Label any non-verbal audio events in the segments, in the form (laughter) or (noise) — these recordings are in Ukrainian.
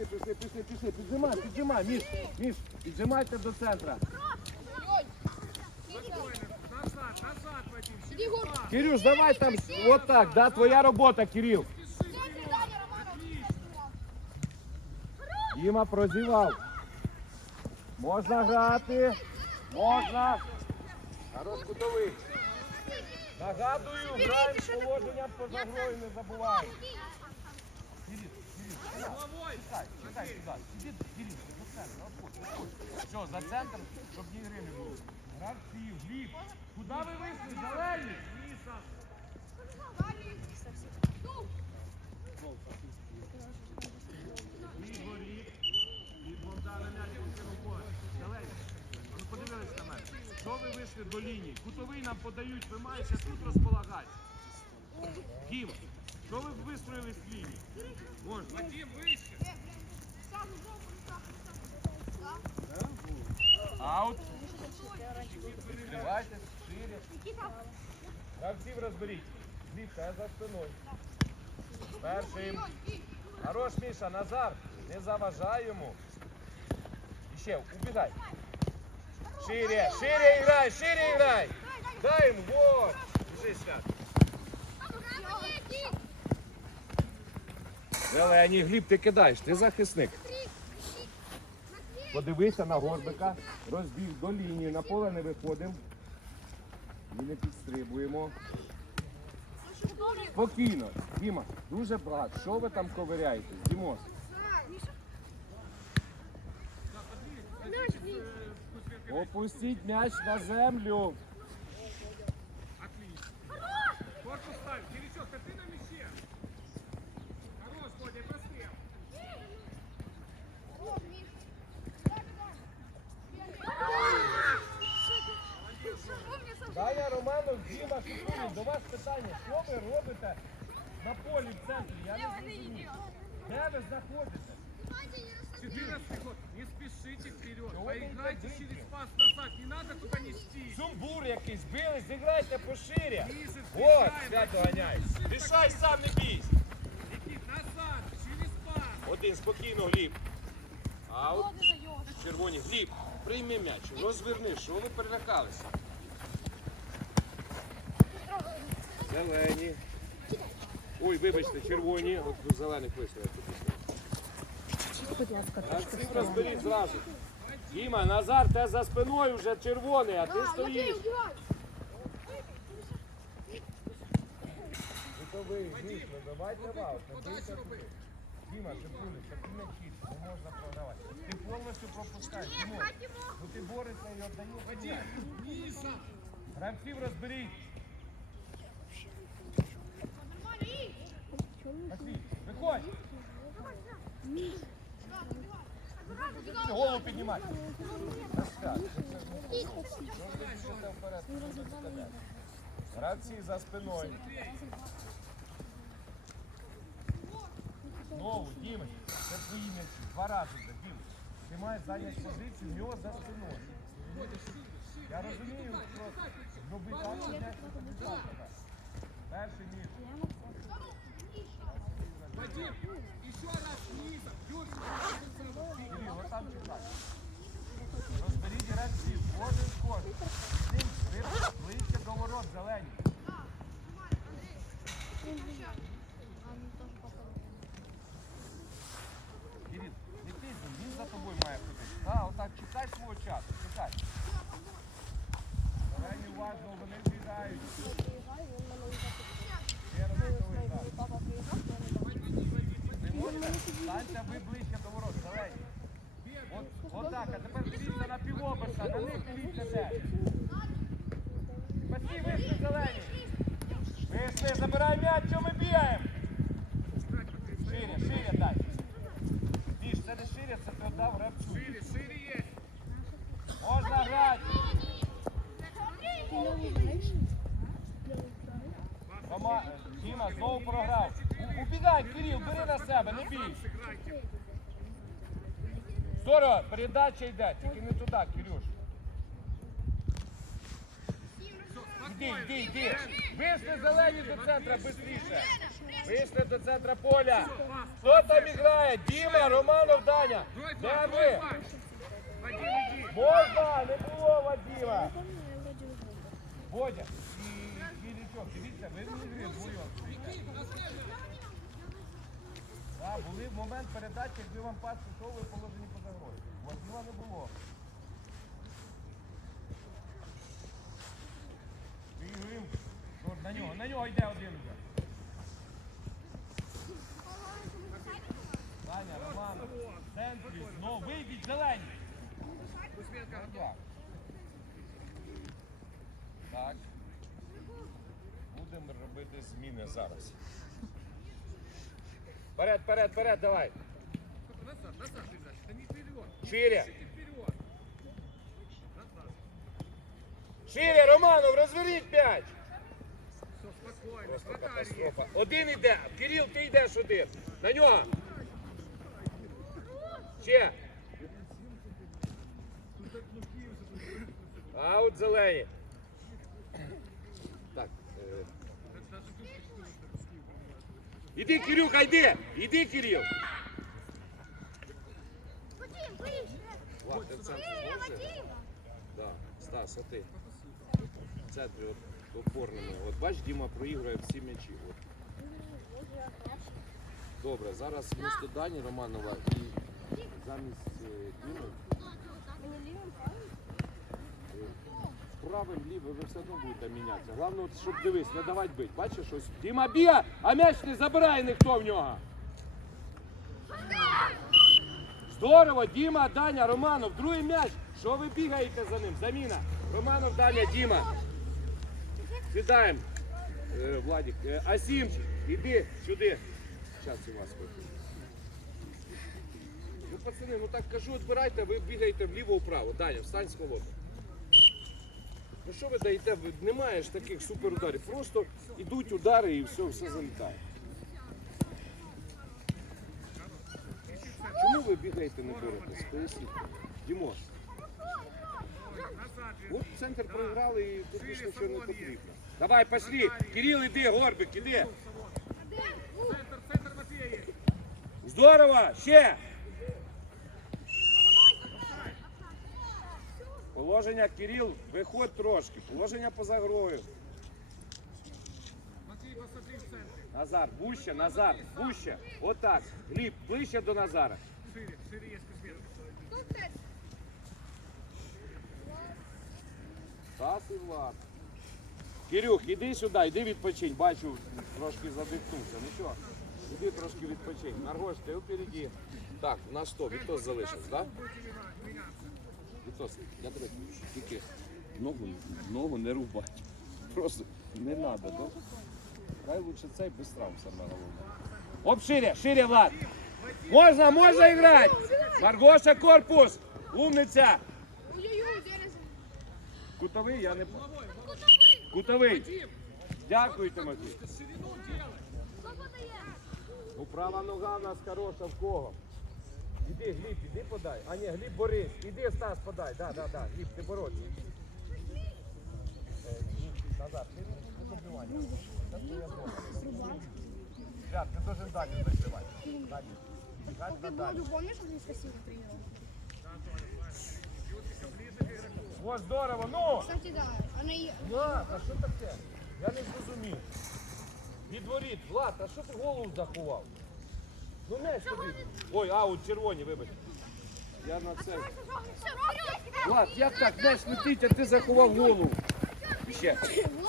Пішли, пішли, пішли, пішли. Піджимай, піджимай, Міш, Міш, піджимайте до центра. Кирюш, давай там, от так, да, твоя робота, Кирил. Центр, Даня Романов. Діма прозівав. Можна грати. Можна. Хорош кутовий. Нагадую, граємо положенням поза грою, не забувай. Кирил, Кирил, Головой. чекай, чекай сюди. Іди, Кирил, до центру, обходь, обходь. Все, за центр, щоб ні гри не було. Гравців, гліб. Куди ви вийшли? Зелені? Ігорі. І Богдана. Далеко. А Ну подивились на мене. Що ви вийшли до лінії? Кутовий нам подають, ви маєте тут розполагати. Кім, що ви вистроїли з лінії? Можна. Вадим, вище. Аут. Відкривайте, шире. Гравців розберіть. Звідси, я за спиною. Першим. Хорош, Міша, Назар. Не заважай йому. І ще, убігай. Шире, шире грай, шире грай. Дай йому, вот. Біжи, свят. Зелені, Гліб, ти кидаєш, ти захисник. Подивися на горбика, розбіг до лінії, на поле не виходимо. І не підстрибуємо. Спокійно. Діма, дуже багато. Що ви там ковиряєте? Дімос. Опустіть м'яч на землю. Корпус ставь. Киричок, ты на мяче. Хорош, Бодя, прострел. Даня Романов, Діма Шикурін, до вас питання. Що ви робите на полі в центрі? Я не зрозумів. Де ви знаходитесь? 14 год. Не спешите вперед. Поиграйте через пас назад. Не надо туда нести. Сумбур якийсь, били, зіграйте поширя. Ниже От, встречаем. свят доганяй. Рішай сам, не бійся. Никит, назад. Через пас. Один, спокійно, Гліб. Аут. Червоні. Гліб, прийми м'яч, розверни, що ви перелякалися? Зелені. Ой, вибачте, червоні. От до зелених вийшли. Будь ласка, Гравців розберіть зразу. Діма, Назар, те за спиною вже червоний, а ти стоїш. Готовий, Міш, давайте туди. Діма, такі м'ячі, не можна програвати. Ти повністю пропускаєш. Ну ти борешся і віддаєш. Гравців розберіть. Виходь. Голову піднімай. Гравці за спиною. Знову, Діма, це твої м'ячі. Два рази вже, Дім. Ти маєш зайняти позицію в нього за спиною. Я розумію, що зробити так. Перший між. Вадим, еще раз низом. Юрий, там чекай. Так, отак, чекай свого часу, чекай. Зелені уважно, вони вбігають. Ще раз готовий зараз. Ви можете? Станьте ви ближче до ворот, зелені. От, отак, а тепер дивіться на півоберта, на них дивіться теж. Пасі, вийшли зелені. Вийшли, забирай м'яч, що ми бігаємо? Шире, шире дай. Біж, це не шире, це ти отдав гравцю. шире, шире есть. Можна грати. Тома, Діма знову програв. Давай, Кирил, бери на себе, ну не бійся. Здорово, передача йде, тільки не туди, Кирюш. Йди, йди, йди. Вийшли зелені до центра, швидше. Вийшли до центра поля. Хто там грає? Діма, Романов, Даня. Де ви? Можна, не було Вадима. Водя. І, дивіться, і, і, і, і, так, були в момент передачі, якби вам пас пішов, ви положені поза грою. У не було. Бігаємо. На нього, на нього йде один вже. Саня, Роман, в ну вийдіть зелені. Так. Так. Будемо робити зміни зараз. Вперед, вперед, вперед, давай. Назад, назад передача. Это не вперед. Шире. Шире, Романов, розверніть м'яч. Все, спокойно. Просто. Один іде. Кирил, ти йдеш один. На нього. Ще. Аут зелені. Так. е, Іди, Кирюха, йди! Іди, Кирил! Вадим, ближче. Да. Стас, а ти? В центрі от, опорними. От бач, Діма проігрує всі м'ячі. От. Добре, зараз вмісто Дані Романова і замість е, Діми правим, лівим ви все одно будете мінятися. Головне, щоб дивись, не давати бить. Бачиш ось? Діма б'є, а м'яч не забирає ніхто в нього. Здорово, Діма, Даня, Романов, другий м'яч. Що ви бігаєте за ним? Заміна. Романов, Даня, Діма. Сідаємо. Е, Владик. Е, Асімчик, іди сюди. Зараз у вас хочу. Ну, пацани, ну так кажу, відбирайте, ви бігаєте вліво-вправо. Даня, встань з колоди. Ну що ви даєте? Немає ж таких суперударів. Просто йдуть удари і все, все залітає. Чому ви бігаєте не боретесь? Поясніть. Назад. От центр проіграли і тут більше нічого не потрібно. Давай, пошли. Кирил, іди, Горбик, іди. Центр, центр Матвея. Здорово! Ще! Положення Кирил, виходь трошки. Положення поза грою. Назар, вуще, Назар, вуще. Отак. Гліб, ближче до Назара. Шире, шире Кузьменко. Стас і Влад. Кирюх, іди сюди, іди відпочинь. Бачу, трошки задихнувся. Нічого. Іди трошки відпочинь. Маргош, ти впереді. Так, у нас 100. Вітос залишився, так? Меняться. Вітос, я тебе. Тільки ногу, ногу не рубать. Просто не треба, добре? Хай лучше цей без травм саме головне. Оп, шире, шире, Влад. Можна, можна грати. Маргоша, корпус. Умниця. Кутовий, я не... Кутовий. Дякую, Тимофій. Подає? Ну, права нога в нас хороша в кого. Іди, Гліб, іди подай. А ні, Гліб Борис. Іди, Стас, подай. Да, да, да. Гліб, ти боротися. Е, ні, Назар, ти не добивання. Зона. Ти должен закривати. Даню. Бігать на Ты Даню. любовник, что здесь красиво? О, здорово, ну! Кстати, да. Она и... Влад, а що таке? Я не зрозумів. Відворіт, Влад, а що ти голову заховав? Ну м'яч тобі. Ой, а, от червоні, вибач. Я на це. Влад, як так? М'яч летить, а ти заховав голову. Ще.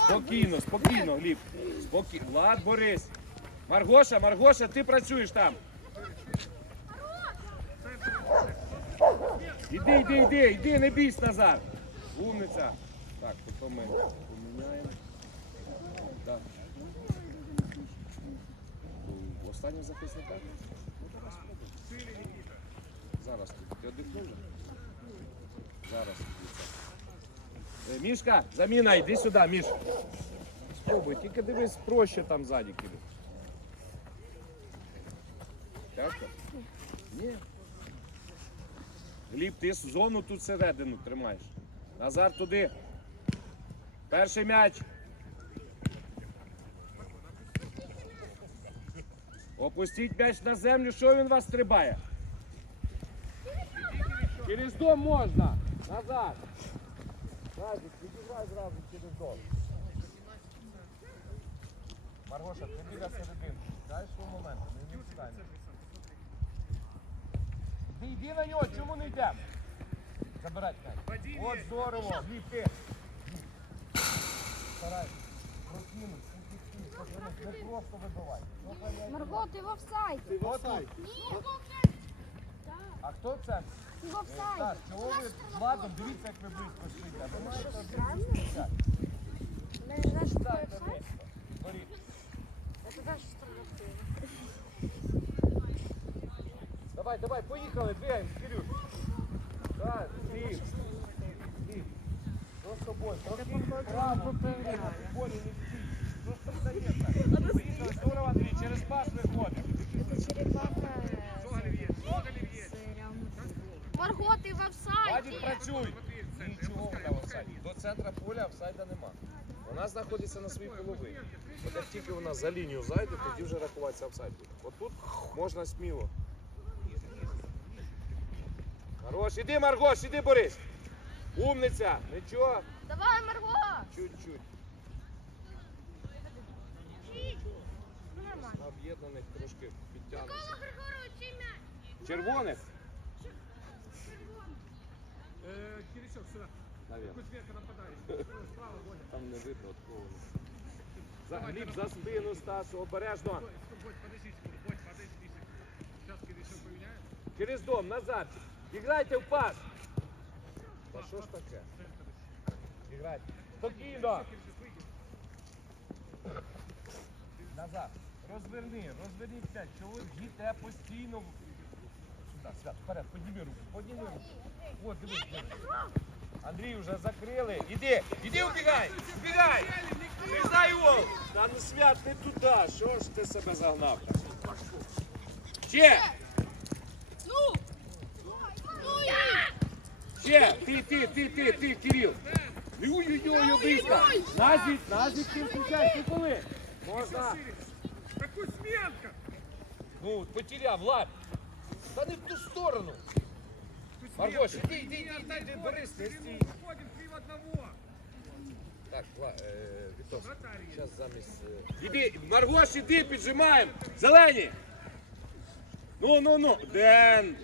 Спокійно, спокійно, Гліб. Спокійно. Влад, Борис. Маргоша, Маргоша, ти працюєш там. Іди, іди, іди, іди, не бійсь назад. Умниця. Так, потім ми поміняємо. Так. Останнього захисника? Зараз. Ти одихнув? Зараз. Е, Мішка, заміна, йди сюди, Міш. Спробуй, тільки дивись проще там ззаді кидай. Тяжко? Ні. Гліб, ти зону тут середину тримаєш. Назар туди. Перший м'яч. Опустіть м'яч на землю, що він вас стрибає? Через дом можна. Назад. Назік, підіграй зразу через дом. Маргоша, ти біля серединки. Дай свій момент, не відстань. Ти йди на нього, чому не йдемо? Забирай м'яч. От здорово, Гліб, ти. Гліб. Старайся. Прокинуть, утікти, повернуть. Не просто вибивай. Зупиняй. Марго, ти в офсайді. Отут. Ні, А хто це? ти в Так, офсайді. чого ви з Владом? Дивіться, як ви близько стоїте. Ви маєте близько. Не знаєш, що Так, це близько. Боріть. Це теж стрілянки. Давай, давай, поїхали, двигаємо, Кирюш. Так, Гліб. Гліб. Що з тобою? Трохи вправо, в полі не стій. Що ж там дається? Поїхали, здорово, Андрій, через пас виходимо. Це черепаха. Що Олів'є? Що Олів'є? Марго, ти в Вадік, офсайді. Працюй. Нічого вона в офсайді. До центра поля офсайда нема. Вона знаходиться на своїй половині. От як тільки вона за лінію зайде, тоді вже рахуватися офсайд буде. От тут можна сміло. Хорош, іди, Маргош, іди, Борис. Умниця. Нічого. Давай, Марго. Чуть-чуть. Об'єднаних трошки підтягнуться. Червоних? (laughs) Там не видно от кого. За, Гліб за спину Стасу, обережно. Через дом, назад. Іграйте в пас. Та що ж таке? Іграйте. Спокійно. Назад. Розверни, розверніть п'ять. Чого ви постійно? Сюди, свят, вперед, підніми руку, підніми руку. От, дивись. дивись. Андрій вже закрили. Іди, іди убігай, убігай. Врізай гол. Та ну свят, не туди. Що ж ти себе загнав? там? Ще, Ну! Ну, я! ще, ти, ти, ти, ти, ти, Кирил. Ой-ой-ой, близько. Назік, Назік, ти включай, ти коли? Можна. Какой сменка! Ну, потеряв, Влад. Та не в ту сторону. Маргош, іди, іди, іди, іди, іди, Борис, не стій. Ходим три в одного. Так, Вла, е, Вітос, Вратарь є. зараз замість... Е... Іди, Маргош, іди, піджимаємо. Зелені. Ну, ну, ну. Ден.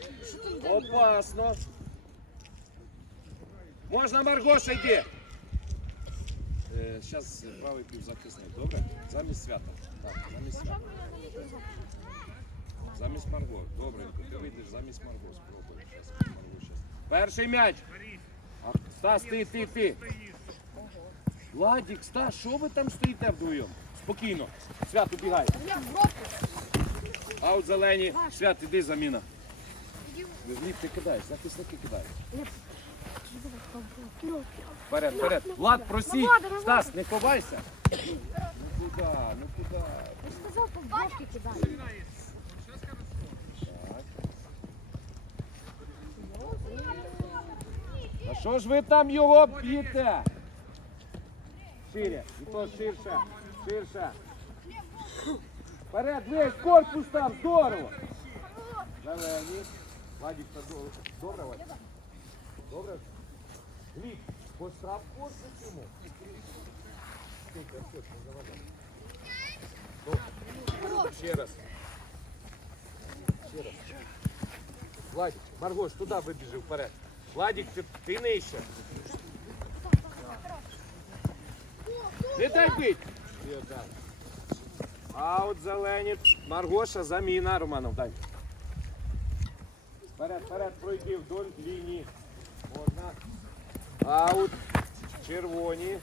Опасно. Можна, Маргоша, йди. Зараз правий півзахисник, добре? Замість свята. Так, замість свята. Замість Марго. Добренько, ти вийдеш замість Марго. Перший м'яч. Стас, ти, ти, ти. Владик, Стас, що ви там стоїте вдвоєм? Спокійно. Свят, убігай. Аут зелені. Свят, іди заміна. Гліб, ти кидаєш, захисники кидають. Вперед, вперед. Влад, на Стас, не ховайся. Ну куди, ну куди? Я сказав, по бабки що ж ви там його б'єте? Шире, і то ширше, ширше. Вперед, весь корпус там, здорово. Зелені. Вадик, та до- добре, Вадик? Добре? Гліб, постав корпус йому. Тихо, все, не заважай. Добре. Ще раз. Ще раз. Владик, Маргош, туди вибіжи вперед. Владик, ти, ти нижче. Не дай бить. А от зелені. Маргоша, заміна. Романов, дай. Вперед, вперед, пройди вдоль лінії. Можна. Аут. Червоні.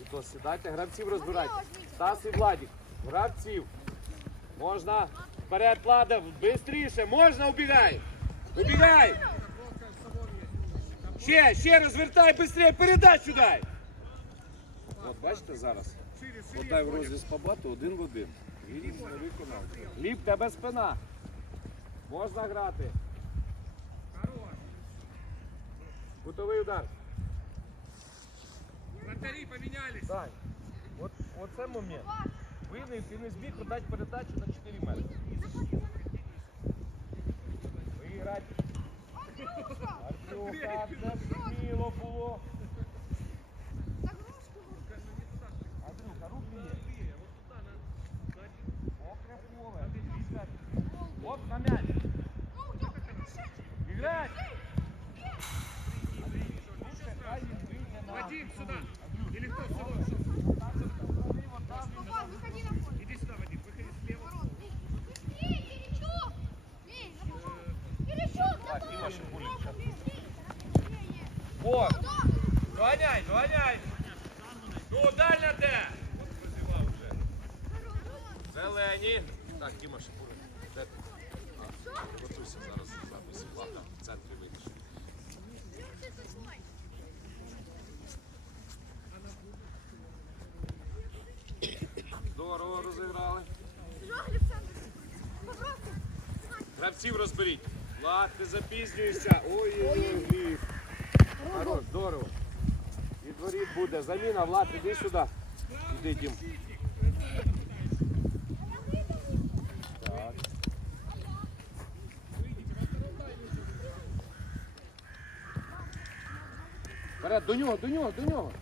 І то сідайте, гравців розбирайте. Стас і Владик. Гравців. Можна. Вперед, Влада, швидше. Можна, убігай. Убігай. Ще, ще розвертай швидше, передачу дай. От бачите зараз. От в розріз побати один в один. Він не виконав. Гліб, тебе спина. Можна грати. Хорош. Кутовий удар. Вратари поменялись. Сань, от, оце момент. Винен, ти не зміг дати передачу на 4 метри. грати. Артюха, це сміло було. Андрюха, руки є. Мокре поле. Оп, на мяч. Играть! Вадим, сюда! Доганяй, доганяй. Ну? От прозівав вже. Зелені. Так, Діма, ти? Готуйся зараз запис. Ладно, в центрі вийдеш. Здорово розіграли. Гравців розберіть. Влад, ти запізнюєшся. Ой-ой-ой. Хорош, здорово. І дворі буде. Заміна, Влад, іди сюди. Іди, Дім. Вперед, до нього, до нього, до нього.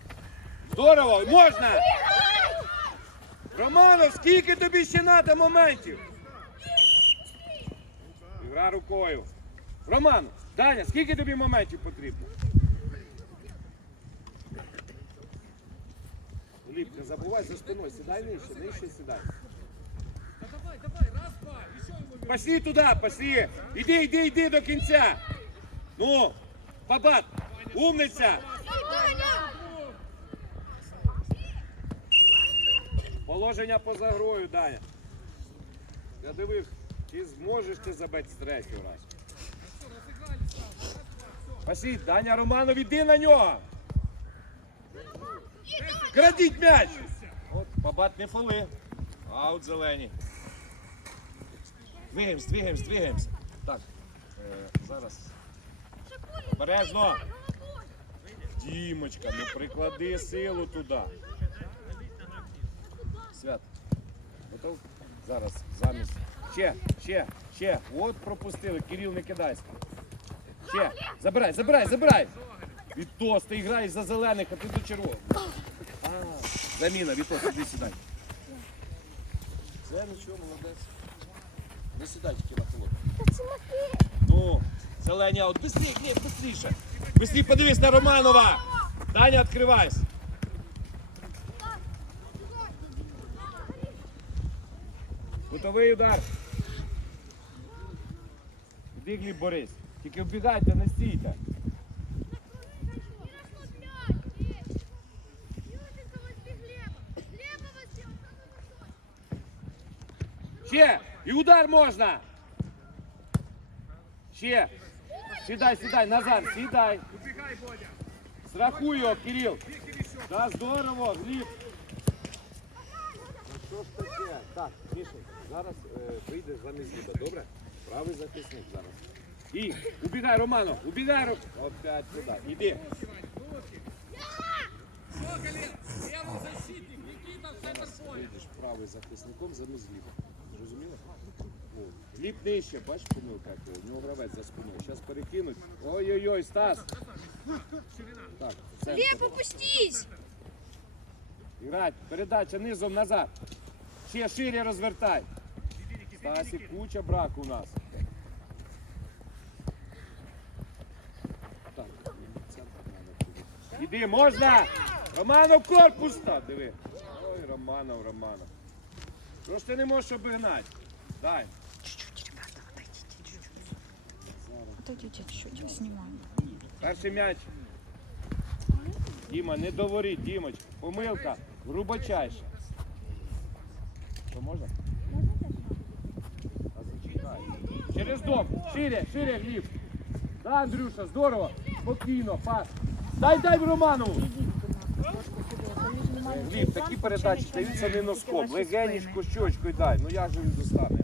Здорово, можна! Романов, скільки тобі ще треба моментів? Гра рукою. Роман, Даня, скільки тобі моментів потрібно? Не забувай за спиною. Сідай нижче, нижче сідай. Пошли туди, пошли. Іди, іди, іди до кінця. Ну, Бабат, умниця. Положення поза грою, Даня. Я дивився, чи зможеш ти забити з третього. Пошли, Даня Романов, іди на нього. Крадіть м'яч. От, Бабат не фоли. Аут зелені. Двигаємось, двигаємось, двигаємось. Так, е, зараз. Обережно. Дімочка, не приклади силу туди. Свят. Готов? Зараз, замість. Ще, ще, ще. От пропустили. Кирил не кидайся. Ще. Забирай, забирай, забирай. Вітос, ти граєш за зелених, а ти до червоних. А, Заміна, Вітос, іди сідай. Це нічого, молодець. Не сідай тільки на холод. Ну, зелені, а от быстрее, ні, быстріше. Быстрее подивись на Романова. Даня, відкривайся. Готовий удар. Іди, Гліб, Борис. Тільки вбігайте, не стійте. Ще! І удар можна! Ще! Сідай, сідай, Назар, сідай! Убігай, Бодя. Страхуй його, Кирил! Да, здорово, Гліб! Ну що ж таке? Так, Міша, зараз е, вийдеш замість Гліба, добре? Правий захисник зараз. І, убігай, Романо, убігай, Ром... Опять сюди, іди. Зараз вийдеш правий захисником замість Гліба. Гліб нижче, бач помилка, у нього гравець за спиною. Зараз перекинуть. Ой-ой-ой, Стас! Так, центр. Лев, опустись! Грать, передача низом назад. Ще шире розвертай. Стасі, куча браку у нас. Так, центр треба. Іди, можна! Романов корпус став, диви. Ой, Романов, Романов. Ж ти не можеш обігнати? Дай. Чуть-чуть, ребята, отойдите чуть-чуть. Отойдите чуть-чуть, я снимаю. Перший м'яч. Діма, не доворіть, Дімоч. Помилка. Грубочайше. Що можна? Через дом. Шире, шире, Гліб. Да, Андрюша, здорово. Спокійно, пас. Дай, дай Романову. Гліб, такі передачі даються не носком. Легенічко, щочкою дай. Ну як же він достане?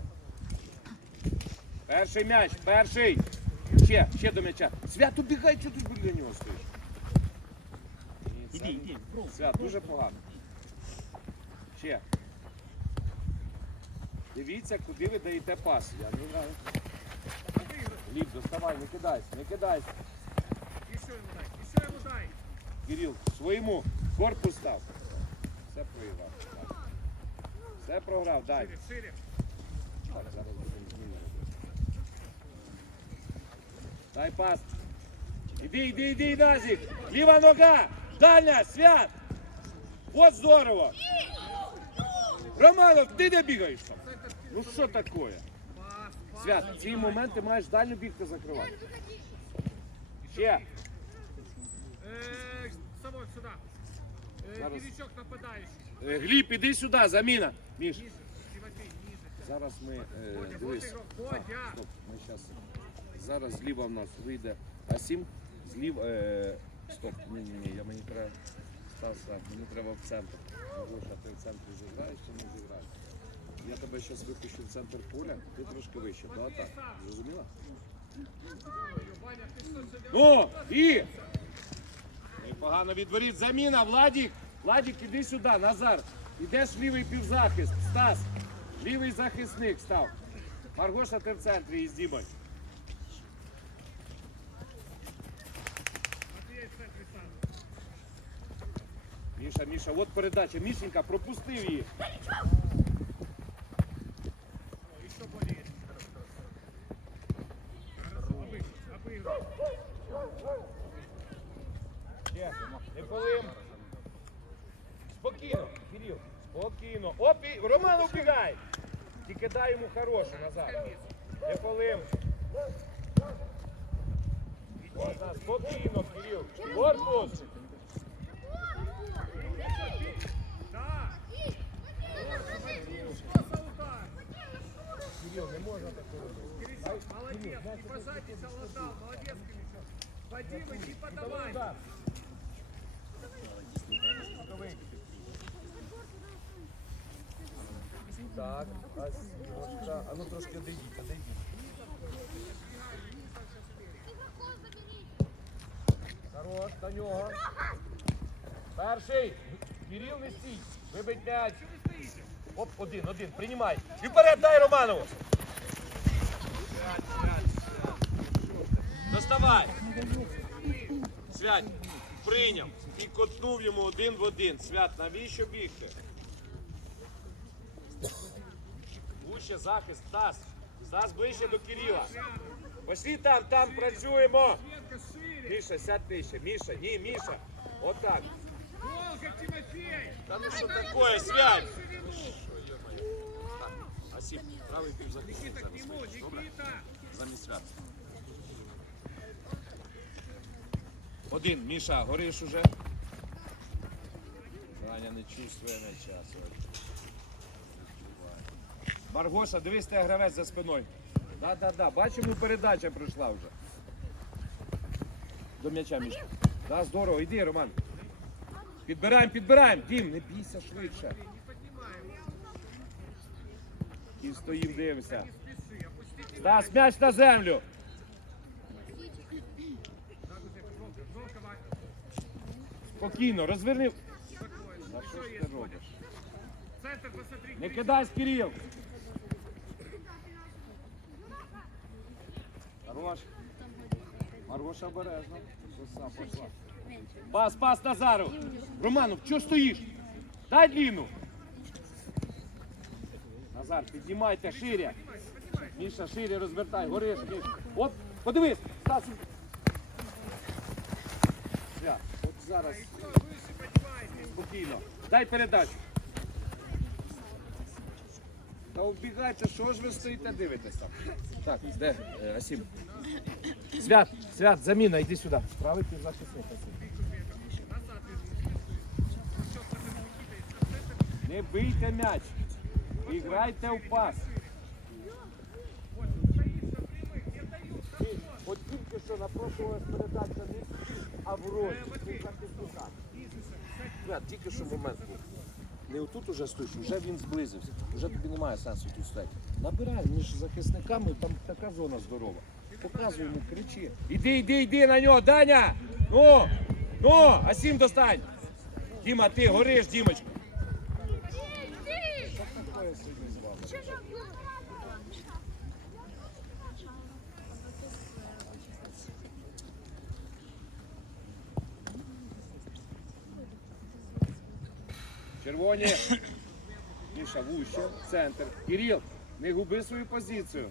Перший м'яч, перший. Ще, ще до м'яча. Свят, убігай, що ти біля нього стоїш? Іди, іди. Свят, дуже погано. Ще. Дивіться, куди ви даєте пас. Я не знаю. Гліб, доставай, не кидайся, не кидайся. І що йому дай? І що йому дай? Кирил, своєму корпус став. Все проіграв. Все програв, дай. Шире, шире. Так, зараз будемо зміни робити. Дай пас. Іди, іди, іди, Назік. Ліва нога. Дальня, свят. Вот здорово. Романов, ти де бігаєш там? Ну що таке? Свят, в ці моменти маєш дальню бігти закривати. Ще. Е, Самой, сюди. Е, Зараз. Киричок нападаючий. Е, Гліб, іди сюди, заміна. Міш. Ніже, Тимофій, ніже. Зараз ми е, Бодя, дивись. Так, стоп, ми щас. Зараз зліва в нас вийде Асім. Зліва. Е, стоп, ні, ні, ні, я мені треба. Стаса, мені треба в центр. Гоша, ти в центрі зіграєш чи не зіграєш? Я тебе зараз випущу в центр поля, ти трошки вище. Да, так. Зрозуміла? Ну, і! Непогано відворіт. Заміна, Владік. Владік, іди сюди, Назар. Ідеш лівий півзахист. Стас. Лівий захисник став. Маргоша, ти в центрі із Дімой. Матвій в центрі сам. Міша, Міша, от передача. Мішенька, пропустив її. Не полим. Спокійно, Кирил, спокійно. Оп, і Роман убігай. Тільки дай йому хорошу назад. Не полим. Спокійно, Кирил. Корпус. Вадим, іди подавай. Удар. Боковий. Так, ось, Гошка. а ну трошки одійдіть, одійдіть. Хорош, до нього. Перший. Кирил не стій. Вибить м'яч. Оп, один, один, приймай. І вперед дай Романову. Доставай. Свят, прийняв і котнув йому один в один. Свят, навіщо бігти? Вуще захист, Стас. Стас ближче до Кирила. Пошли там, там працюємо. Міша, сядь нижче. Міша, ні, Міша. Отак. Та ну що таке, Свят? Асіп, правий нему, замість свят. Один, Міша, гориш уже? Аня не чувствує сьогодні. Маргоша, дивись, ти гравець за спиною. Да, да, да. Бачимо, передача пройшла вже. До м'яча, Міша. Да, здорово, йди, Роман. Підбираємо, підбираємо. Дім, не бійся швидше. І стоїм, дивимося. Опустите. М'яч на землю. Так, вот это, Жолка, Жолка, Ваня. Спокійно, розверни. Спокойно. А що ж ти робиш? Центр посмотри. Не кидай, Кирил. Хорош. Маргоша обережно. Коса пошла. Пас, пас Назару. Романов, що стоїш? Дай длину. Назар, піднімайте шире. Міша, шире розвертай, гориш, Міш. Оп, подивись, Стас. Я, от зараз спокійно. Дай передачу. Та вбігайте, що ж ви стоїте, дивитеся? Так, де е, Асім? Свят, свят, заміна, йди сюди. Правий півзахисник. Не бийте м'яч. Іграйте в пас. От тільки що напрошувалась передача не а в захисника. Тільки що момент був. Не отут уже стоїш, вже він зблизився. Вже тобі немає сенсу тут стояти. Набирай між захисниками, там така зона здорова. Показуй йому, кричи. Іди, іди, іди на нього, Даня! Ну! Ну! Асім достань! Діма, ти гориш, Дімочка. Що таке сьогодні з вами? Червоні. Міша, вуще, центр. Кирил, не губи свою позицію.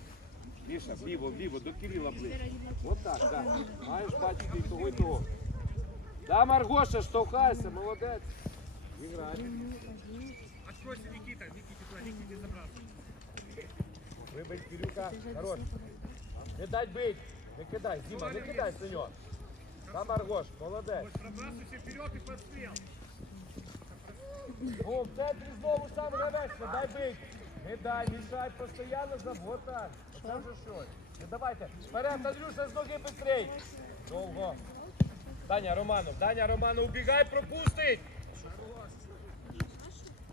Міша, вліво, вліво, до Кирила ближче. Отак, так. Маєш бачити і того, і того. Да, Маргоша, штовхайся, молодець. Іграй. Откройся, Никита. Никите туда, Никите забраться. Вибий, Кирюка, хорош. Не дай бить. Не кидай, Діма, не кидай нього. Да, Маргош, молодець. Вот пробрасывайся вперед и подстрел. О, в центрі знову сам гравець, дай бить. Не дай, мішай, постійно завод так. Оце вже щось. Ну давайте, вперед, Андрюша, з ноги бистрей. Довго. Даня Романов, Даня Романов, убігай, пропустить.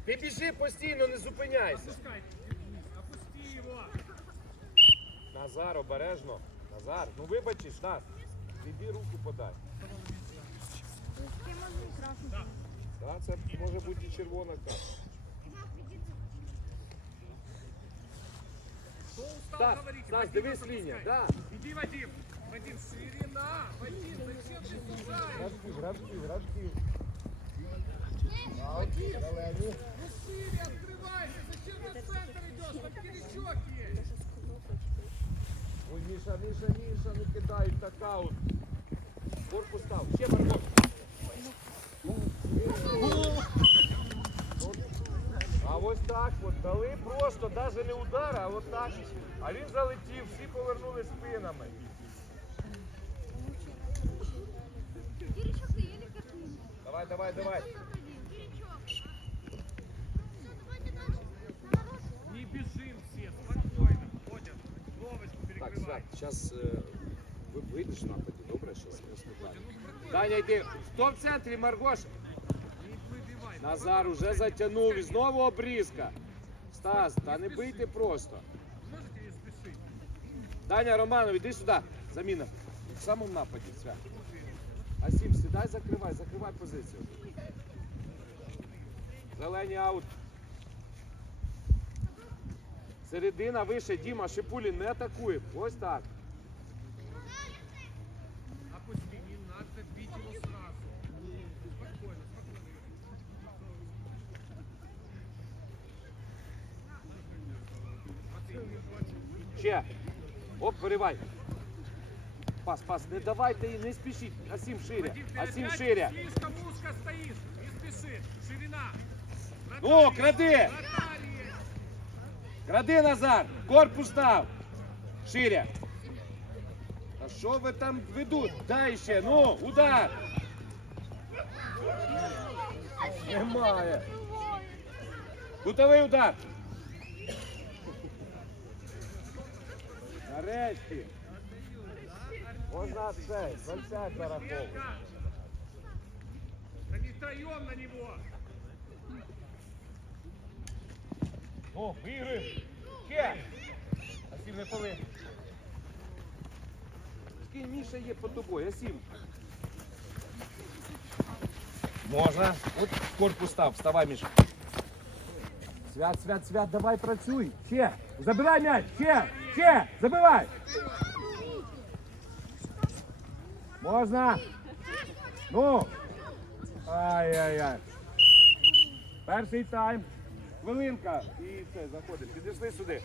Ти біжи постійно, не зупиняйся. Опусти его. Назар, обережно. Назар, ну вибачиш, Стас. Тобі руку подай. Так, це може бути і червона карта. Кто устал, Стас, говорите. Стас, Вадима дивись запускай. лінія, да. Иди, Вадим. Вадим, ширина. Вадим, зачем ты сужаешь? Гравців, гравців, гравців. Ну шире открывайся. Зачем на центр идешь? Поперечок есть. Ой, Міша, Міша, Міша, не кидають так аут. Корпус став. Ще Марко. А ось так от дали просто, навіть не удар, а от так. А він залетів, всі повернули спинами. Ты еле катнулся. Давай, давай, давай. Не бежим все, спокойно. Ходят. Ловочку Так, перекрывай. Свят, зараз ви вийдеш в нападі, добре? Зараз. Даня, йди. Хто в центрі, Маргош? Назар уже затягнув і знову обрізка. Стас, та не бийте просто. Даня Романов, іди сюди. Заміна. В самому нападі, Свят. Асім, сідай, закривай, закривай позицію. Зелені аут. Середина вище, Діма, Шипулін не атакує. Ось так. Ще. Оп, виривай. Пас, пас, не давайте і не спішіть. Асім ширя. Вадим, ты Асім опять ширя. слишком узко стоишь. Не спеши. Ширина. О, Вратарь кради! есть, вратарь есть. Кради Назар! Корпус став! Ширя! Та що ви там ведуть? Дай ще, ну, удар! Немає. Кутовий удар. Нарешті. Можна цей, 20 зараховувати. Стрелка. Да не втроем на него. О, вигри! Ще! Асім не повинен. Скинь, Міша є по тобою, Асім. Можна. От корпус став, вставай, Міша. Свят, свят, свят, давай працюй. Ще. Забивай м'яч. Ще. Ще. Забивай. Можна. Ну. Ай-яй-яй. Перший тайм. Хвилинка. І все, заходимо. Підійшли сюди.